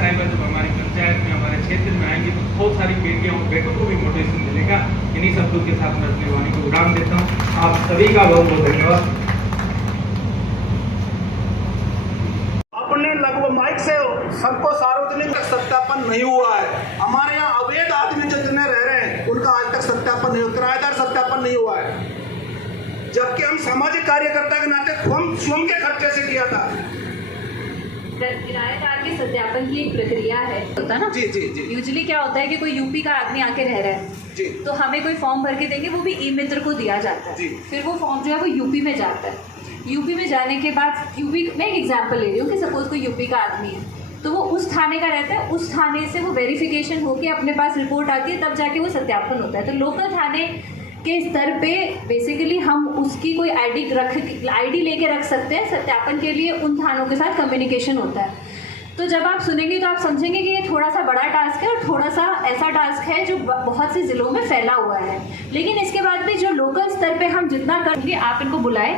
समय में जब हमारी पंचायत में, हमारे क्षेत्र में आएंगे तो बहुत सारी बेटियों और बेटों को भी मोटिवेशन मिलेगा। इन्हीं शब्दों के साथ मैं अपनी वाणी को उड़ान देता हूँ। आप सभी का बहुत बहुत धन्यवाद। अपने लगभग माइक से सबको सार्वजनिक सत्यापन नहीं हुआ है। हमारे यहाँ अवैध आदमी जितने रह रहे हैं उनका आज तक सत्यापन नहीं हुआ, किराएदार सत्यापन नहीं हुआ है, जबकि हम सामाजिक कार्यकर्ता के नाते हम स्वयं के खर्चे से किया था। किराएदार के सत्यापन की एक प्रक्रिया है, होता है ना। जी जी जी। यूजुअली क्या होता है कि कोई यूपी का आदमी आके रह रहा है जी, तो हमें कोई फॉर्म भर के देंगे, वो भी ई मित्र को दिया जाता है जी। फिर वो फॉर्म जो है वो यूपी में जाता है। यूपी में जाने के बाद यूपी, मैं एक एग्जांपल ले रही हूँ कि सपोज कोई यूपी का आदमी है तो वो उस थाने का रहता है, उस थाने से वो वेरिफिकेशन होके अपने पास रिपोर्ट आती है, तब जाके वो सत्यापन होता है। तो लोकल थाने के स्तर पे बेसिकली हम उसकी कोई आईडी लेके रख सकते हैं। सत्यापन के लिए उन थानों के साथ कम्युनिकेशन होता है। तो जब आप सुनेंगे तो आप समझेंगे कि ये थोड़ा सा बड़ा टास्क है और थोड़ा सा ऐसा टास्क है जो बहुत से ज़िलों में फैला हुआ है। लेकिन इसके बाद भी जो लोकल स्तर पे हम जितना करेंगे, आप इनको बुलाएं,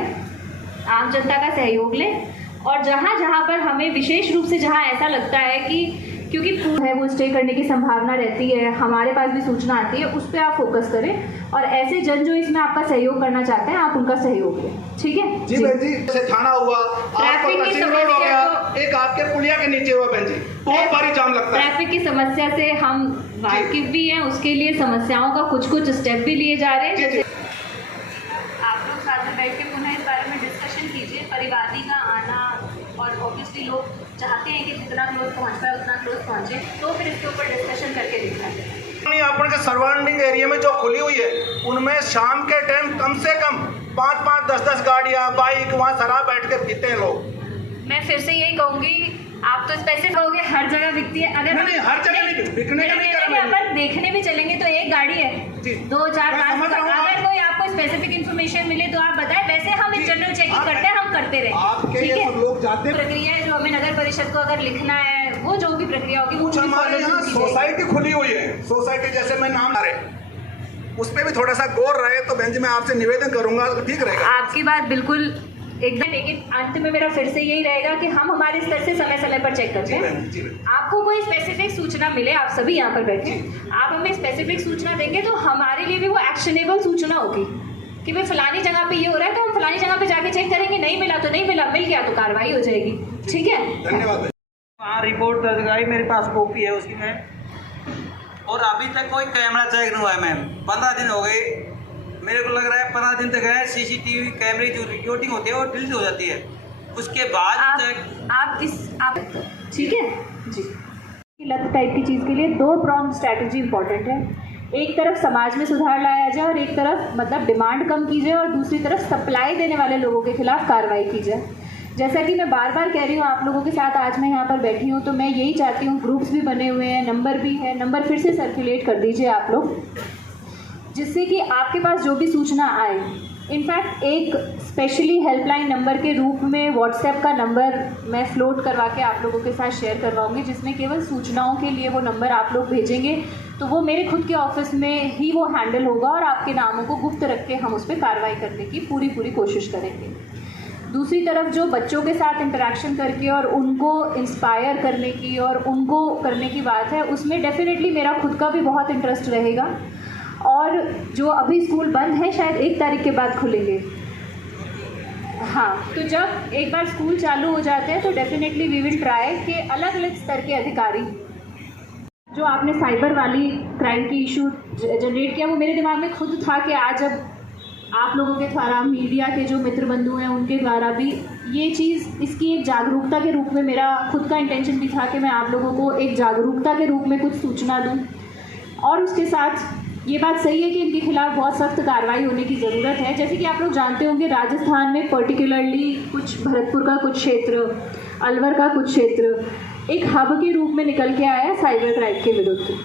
आम जनता का सहयोग लें, और जहाँ जहाँ पर हमें विशेष रूप से जहाँ ऐसा लगता है कि क्योंकि है वो स्टे करने की संभावना रहती है, हमारे पास भी सूचना आती है, उस पर आप फोकस करें। और ऐसे जन जो इसमें आपका सहयोग करना चाहते हैं, आप उनका सहयोग लें। ठीक है जी बहन जी। जैसे थाना हुआ, ट्रैफिक की रोड हो गया, एक आपके पुलिया के नीचे हुआ बहन जी, बहुत भारी जाम लगता है। ट्रैफिक की समस्या से हम वाकिफ भी हैं, उसके लिए समस्याओं का कुछ स्टेप भी लिए जा रहे हैं। जैसे आप लोग साथ में बैठ के पुनः इस बारे में डिस्कशन कीजिए। परिवादी का आना, और ऑब्वियसली लोग चाहते हैं कि जितना क्लोज पहुंच पाए उतना क्लोज पहुंचे, तो फिर इसके ऊपर डिस्कशन करके देखना है। अपने के सराउंडिंग एरिया में जो खुली हुई है उनमें शाम के टाइम कम से कम 5-5, 10-10 गाड़ियाँ, बाइक, वहाँ शराब बैठ के पीते हैं लोग। मैं फिर से यही कहूँगी, आप तो स्पेसिफिक कहोगे हर जगह बिकती है। अगर नहीं, हर जगह नहीं, बिकने का नहीं कर रहा। अपन देखने भी चलेंगे तो एक गाड़ी है, 2, 4, 5। अगर कोई आपको स्पेसिफिक इन्फॉर्मेशन मिले तो आप बताएं। वैसे हम इस जनरल चेकिंग करते हैं, हम करते रहे। ठीक है, लोग जाते हैं। प्रक्रिया है जो हमें नगर परिषद को अगर लिखना है, वो जो भी प्रक्रिया होगी वो हमारे यहाँ सोसाइटी खुली हुई है। सोसाइटी जैसे मैं नाम रहे उस पर भी थोड़ा सा गौर रहे तो बहन जी मैं आपसे निवेदन करूंगा, ठीक रहेगा। आपकी बात बिल्कुल एकदम। लेकिन अंत में मेरा फिर से यही रहेगा कि हम हमारे स्तर से समय समय पर चेक करते हैं। आपको कोई स्पेसिफिक सूचना मिले, आप सभी यहाँ पर बैठे, आप हमें स्पेसिफिक सूचना देंगे तो हमारे लिए भी वो एक्शनेबल सूचना होगी कि भाई फलानी जगह पे ये हो रहा है, तो हम फलानी जगह पे जाके चेक करेंगे। नहीं मिला तो नहीं मिला, मिल गया तो कार्रवाई हो जाएगी। ठीक है, धन्यवाद। हाँ, रिपोर्ट दर्ज कराई, मेरे पास कॉपी है उसकी मैम, और अभी तक कोई कैमरा चेक नहीं हुआ है मैम। 15 दिन हो गए, मेरे को लग रहा है 15 दिन तक है। सीसीटीवी कैमरे जो रिकॉर्डिंग होती है वो डिलीट हो जाती है, उसके बाद आप ठीक है जी। लत टाइप की चीज़ के लिए 2 प्रॉन्ग स्ट्रैटेजी इंपॉर्टेंट है। एक तरफ समाज में सुधार लाया जाए और एक तरफ मतलब डिमांड कम की जाए, और दूसरी तरफ सप्लाई देने वाले लोगों के खिलाफ कार्रवाई की जाए। जैसा कि मैं बार बार कह रही हूँ, आप लोगों के साथ आज मैं यहाँ पर बैठी हूँ, तो मैं यही चाहती हूँ, ग्रुप्स भी बने हुए हैं, नंबर भी है, नंबर फिर से सर्कुलेट कर दीजिए आप लोग, जिससे कि आपके पास जो भी सूचना आए। इनफैक्ट एक स्पेशली हेल्पलाइन नंबर के रूप में व्हाट्सएप का नंबर मैं फ्लोट करवा के आप लोगों के साथ शेयर करवाऊंगी, जिसमें केवल सूचनाओं के लिए वो नंबर आप लोग भेजेंगे तो वो मेरे खुद के ऑफिस में ही वो हैंडल होगा, और आपके नामों को गुप्त रख के हम उस पर कार्रवाई करने की पूरी कोशिश करेंगे। दूसरी तरफ जो बच्चों के साथ इंटरेक्शन करके और उनको इंस्पायर करने की और उनको करने की बात है, उसमें डेफिनेटली मेरा खुद का भी बहुत इंटरेस्ट रहेगा। और जो अभी स्कूल बंद है, शायद 1 तारीख के बाद खुलेंगे। हाँ, तो जब एक बार स्कूल चालू हो जाते हैं तो डेफिनेटली वी विल ट्राई कि अलग अलग स्तर के अधिकारी, जो आपने साइबर वाली क्राइम की इशू जनरेट किया, वो मेरे दिमाग में खुद था कि आज जब आप लोगों के द्वारा, मीडिया के जो मित्र बंधु हैं उनके द्वारा भी ये चीज़, इसकी एक जागरूकता के रूप में मेरा खुद का इंटेंशन भी था कि मैं आप लोगों को एक जागरूकता के रूप में कुछ सूचना दूं। और उसके साथ ये बात सही है कि इनके खिलाफ बहुत सख्त कार्रवाई होने की ज़रूरत है। जैसे कि आप लोग जानते होंगे, राजस्थान में पर्टिकुलरली कुछ भरतपुर का कुछ क्षेत्र, अलवर का कुछ क्षेत्र एक हब के रूप में निकल के आया है साइबर क्राइम के विरुद्ध।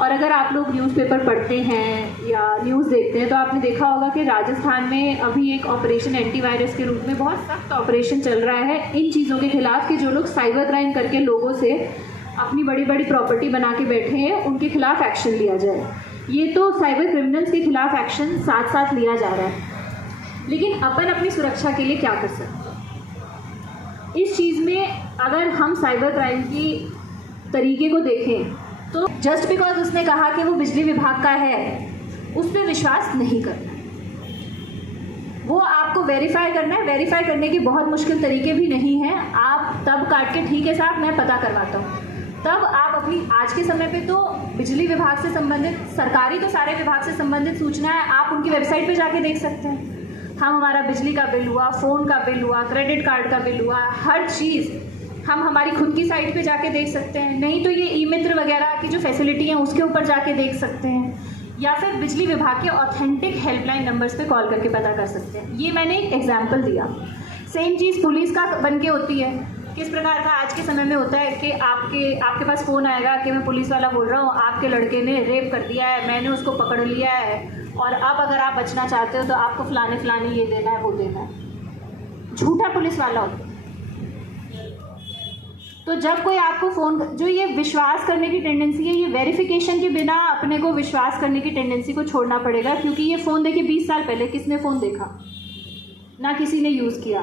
और अगर आप लोग न्यूज़पेपर पढ़ते हैं या न्यूज़ देखते हैं तो आपने देखा होगा कि राजस्थान में अभी एक ऑपरेशन एंटीवायरस के रूप में बहुत सख्त ऑपरेशन चल रहा है इन चीज़ों के खिलाफ कि जो लोग साइबर क्राइम करके लोगों से अपनी बड़ी बड़ी प्रॉपर्टी बना के बैठे हैं, उनके खिलाफ एक्शन लिया जाए। ये तो साइबर क्रिमिनल्स के खिलाफ एक्शन साथ साथ लिया जा रहा है, लेकिन अपन अपनी सुरक्षा के लिए क्या कर सकते हैं? इस चीज़ में अगर हम साइबर क्राइम की तरीके को देखें तो जस्ट बिकॉज उसने कहा कि वो बिजली विभाग का है उस पर विश्वास नहीं करना है। वो आपको वेरीफाई करना है। वेरीफाई करने की बहुत मुश्किल तरीके भी नहीं हैं। आप तब काट के ठीक है साहब मैं पता करवाता हूँ, तब आप अपनी आज के समय पे तो बिजली विभाग से संबंधित सरकारी तो सारे विभाग से संबंधित सूचना है आप उनकी वेबसाइट पे जाके देख सकते हैं। हम हमारा बिजली का बिल हुआ, फ़ोन का बिल हुआ, क्रेडिट कार्ड का बिल हुआ, हर चीज़ हम हमारी खुद की साइट पे जाके देख सकते हैं। नहीं तो ये ई मित्र वगैरह की जो फैसिलिटी है उसके ऊपर जाके देख सकते हैं, या फिर बिजली विभाग के ऑथेंटिक हेल्पलाइन नंबर्स पे कॉल करके पता कर सकते हैं। ये मैंने एक एग्जांपल दिया। सेम चीज़ पुलिस का बन के होती है। किस प्रकार का आज के समय में होता है कि आपके पास फ़ोन आएगा कि मैं पुलिस वाला बोल रहा हूँ, आपके लड़के ने रेप कर दिया है, मैंने उसको पकड़ लिया है और अब अगर आप बचना चाहते हो तो आपको फलाने ये देना है वो देना है। झूठा पुलिस वाला होता है। तो जब कोई आपको फ़ोन, जो ये विश्वास करने की टेंडेंसी है, ये वेरिफिकेशन के बिना अपने को विश्वास करने की टेंडेंसी को छोड़ना पड़ेगा। क्योंकि ये फ़ोन देखिए 20 साल पहले किसने फ़ोन देखा, ना किसी ने यूज़ किया,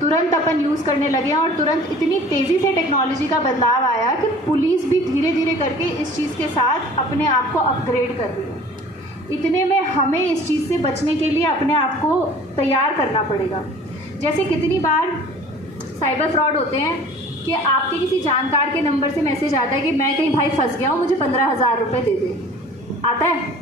तुरंत अपन यूज़ करने लगे और तुरंत इतनी तेज़ी से टेक्नोलॉजी का बदलाव आया कि पुलिस भी धीरे धीरे करके इस चीज़ के साथ अपने आप को अपग्रेड कर रही है। इतने में हमें इस चीज़ से बचने के लिए अपने आप को तैयार करना पड़ेगा। जैसे कितनी बार साइबर फ्रॉड होते हैं कि आपके किसी जानकार के नंबर से मैसेज आता है कि मैं कहीं भाई फंस गया हूँ, मुझे 15,000 रुपये दे दे। आता है।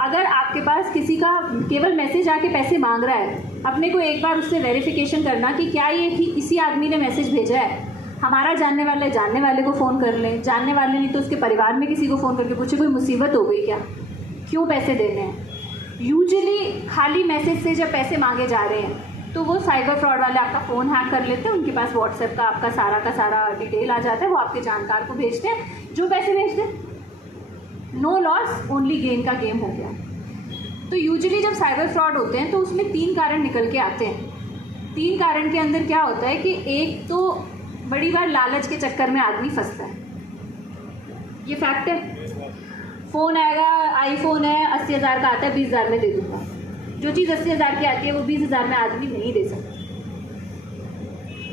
अगर आपके पास किसी का केवल मैसेज आके पैसे मांग रहा है, अपने को एक बार उससे वेरिफिकेशन करना कि क्या ये इसी आदमी ने मैसेज भेजा है। हमारा जानने वाले को फ़ोन कर लें, जानने वाले नहीं तो उसके परिवार में किसी को फ़ोन करके पूछे कोई मुसीबत हो गई क्या, क्यों पैसे देने हैं। यूजुअली खाली मैसेज से जब पैसे मांगे जा रहे हैं तो वो साइबर फ्रॉड वाले आपका फ़ोन हैक कर लेते हैं, उनके पास व्हाट्सएप का आपका सारा डिटेल आ जाता है, वो आपके जानकार को भेजते हैं, जो पैसे भेजते हैं। नो लॉस ओनली गेन का गेम हो गया। तो यूजुअली जब साइबर फ्रॉड होते हैं तो उसमें 3 कारण निकल के आते हैं। 3 कारण के अंदर क्या होता है कि एक तो बड़ी बार लालच के चक्कर में आदमी फंसता है, ये फैक्ट है। फ़ोन आएगा, आईफोन है, 80,000 का आता है, 20,000 में दे दूँगा। जो चीज़ 80,000 की आती है वो 20,000 में आदमी नहीं दे सकता।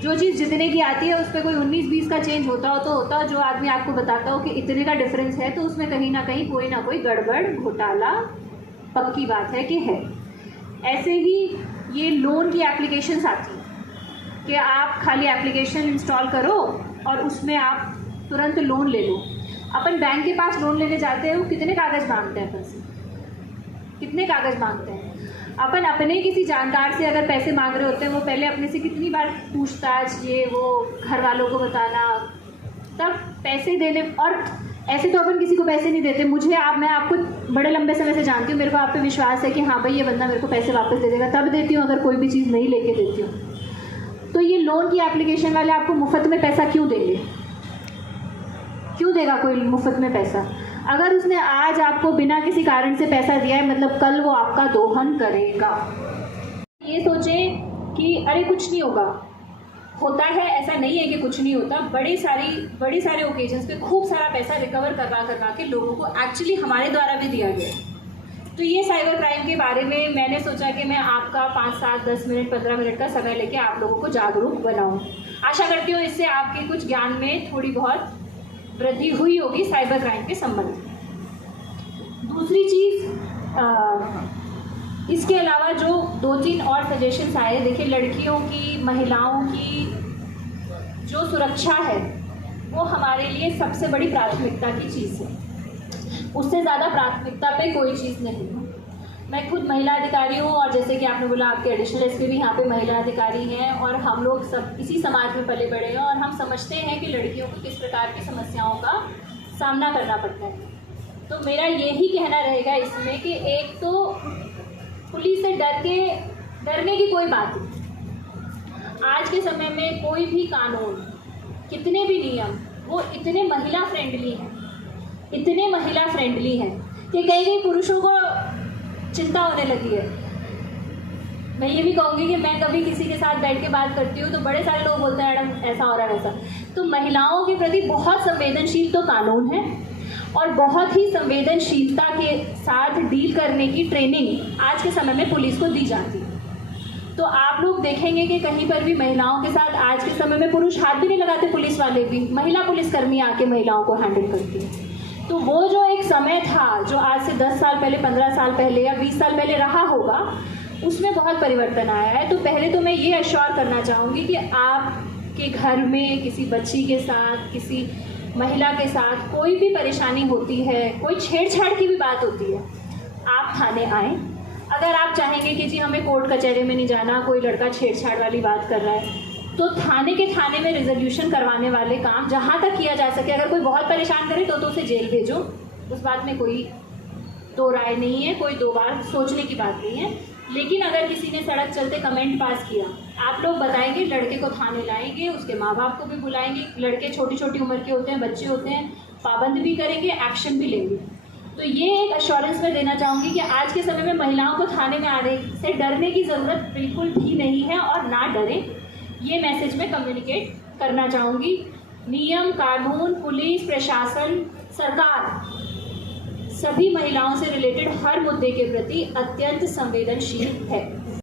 जो चीज़ जितने की आती है उस पर कोई 19-20 का चेंज होता हो तो होता हो, जो आदमी आपको बताता हो कि इतने का डिफरेंस है तो उसमें कहीं ना कहीं कोई ना कोई गड़बड़ घोटाला पक्की बात है कि है। ऐसे ही ये लोन की एप्लीकेशंस आती हैं कि आप खाली एप्लीकेशन इंस्टॉल करो और उसमें आप तुरंत लोन ले लो। अपन बैंक के पास लोन लेने जाते हैं, वो कितने कागज़ मांगते हैं अपन से, कितने कागज़ मांगते हैं। अपन अपने किसी जानकार से अगर पैसे मांग रहे होते हैं, वो पहले अपने से कितनी बार पूछताछ, ये वो घर वालों को बताना, तब पैसे देने। और ऐसे तो अपन किसी को पैसे नहीं देते। मैं आपको बड़े लंबे समय से जानती हूँ, मेरे को आप पे विश्वास है कि हाँ भाई ये बंदा मेरे को पैसे वापस दे देगा, तब देती हूँ अगर कोई भी चीज़ नहीं लेके देती हूँ। तो ये लोन की एप्लीकेशन वाले आपको मुफ्त में पैसा क्यों देंगे? क्यों देगा कोई मुफ्त में पैसा? अगर उसने आज आपको बिना किसी कारण से पैसा दिया है, मतलब कल वो आपका दोहन करेगा। ये सोचें कि अरे कुछ नहीं होगा, होता है, ऐसा नहीं है कि कुछ नहीं होता। बड़े सारे ओकेजन्स पे खूब सारा पैसा रिकवर करवा के लोगों को एक्चुअली हमारे द्वारा भी दिया गया। तो ये साइबर क्राइम के बारे में मैंने सोचा कि मैं आपका 5, 7, 10 मिनट, 15 मिनट का समय लेके आप लोगों को जागरूक बनाऊं। आशा करती हूँ इससे आपके कुछ ज्ञान में थोड़ी बहुत वृद्धि हुई होगी साइबर क्राइम के संबंध में। दूसरी चीज़, इसके अलावा जो 2-3 और सजेशंस आए, देखिए लड़कियों की, महिलाओं की जो सुरक्षा है वो हमारे लिए सबसे बड़ी प्राथमिकता की चीज़ है। उससे ज़्यादा प्राथमिकता पे कोई चीज़ नहीं है। मैं खुद महिला अधिकारी हूँ और जैसे कि आपने बोला आपके एडिशनल एसपी भी यहाँ पे महिला अधिकारी हैं, और हम लोग सब इसी समाज में पले बड़े हैं और हम समझते हैं कि लड़कियों को किस प्रकार की समस्याओं का सामना करना पड़ता है। तो मेरा यही कहना रहेगा इसमें कि एक तो पुलिस से डरने की कोई बात नहीं। आज के समय में कोई भी कानून, कितने भी नियम, वो इतने महिला फ्रेंडली हैं कि कई पुरुषों को चिंता होने लगी है। मैं ये भी कहूँगी कि मैं कभी किसी के साथ बैठ के बात करती हूँ तो बड़े सारे लोग बोलते हैं मैडम ऐसा हो रहा है वैसा। तो महिलाओं के प्रति बहुत संवेदनशील तो कानून है, और बहुत ही संवेदनशीलता के साथ डील करने की ट्रेनिंग आज के समय में पुलिस को दी जाती है। तो आप लोग देखेंगे कि कहीं पर भी महिलाओं के साथ आज के समय में पुरुष हाथ भी नहीं लगाते, पुलिस वाले भी, महिला पुलिसकर्मी आके महिलाओं को हैंडल करती है। तो वो जो एक समय था जो आज से 10 साल पहले, 15 साल पहले या 20 साल पहले रहा होगा, उसमें बहुत परिवर्तन आया है। तो पहले तो मैं ये एश्योर करना चाहूँगी कि आपके घर में किसी बच्ची के साथ, किसी महिला के साथ कोई भी परेशानी होती है, कोई छेड़छाड़ की भी बात होती है, आप थाने आएँ। अगर आप चाहेंगे कि जी हमें कोर्ट कचहरी में नहीं जाना, कोई लड़का छेड़छाड़ वाली बात कर रहा है, तो थाने में रिजोल्यूशन करवाने वाले काम जहाँ तक किया जा सके। अगर कोई बहुत परेशान करे तो उसे जेल भेजो, उस बात में कोई दो राय नहीं है, कोई दो बार सोचने की बात नहीं है। लेकिन अगर किसी ने सड़क चलते कमेंट पास किया, आप लोग बताएंगे, लड़के को थाने लाएंगे, उसके माँ बाप को भी बुलाएंगे। लड़के छोटी छोटी उम्र के होते हैं, बच्चे होते हैं, पाबंद भी करेंगे, एक्शन भी लेंगे। तो ये एक अश्योरेंस मैं देना चाहूँगी कि आज के समय में महिलाओं को थाने में आने से डरने की ज़रूरत बिल्कुल भी नहीं है, और ना डरें, ये मैसेज मैं कम्युनिकेट करना चाहूँगी। नियम, कानून, पुलिस, प्रशासन, सरकार सभी महिलाओं से रिलेटेड हर मुद्दे के प्रति अत्यंत संवेदनशील है।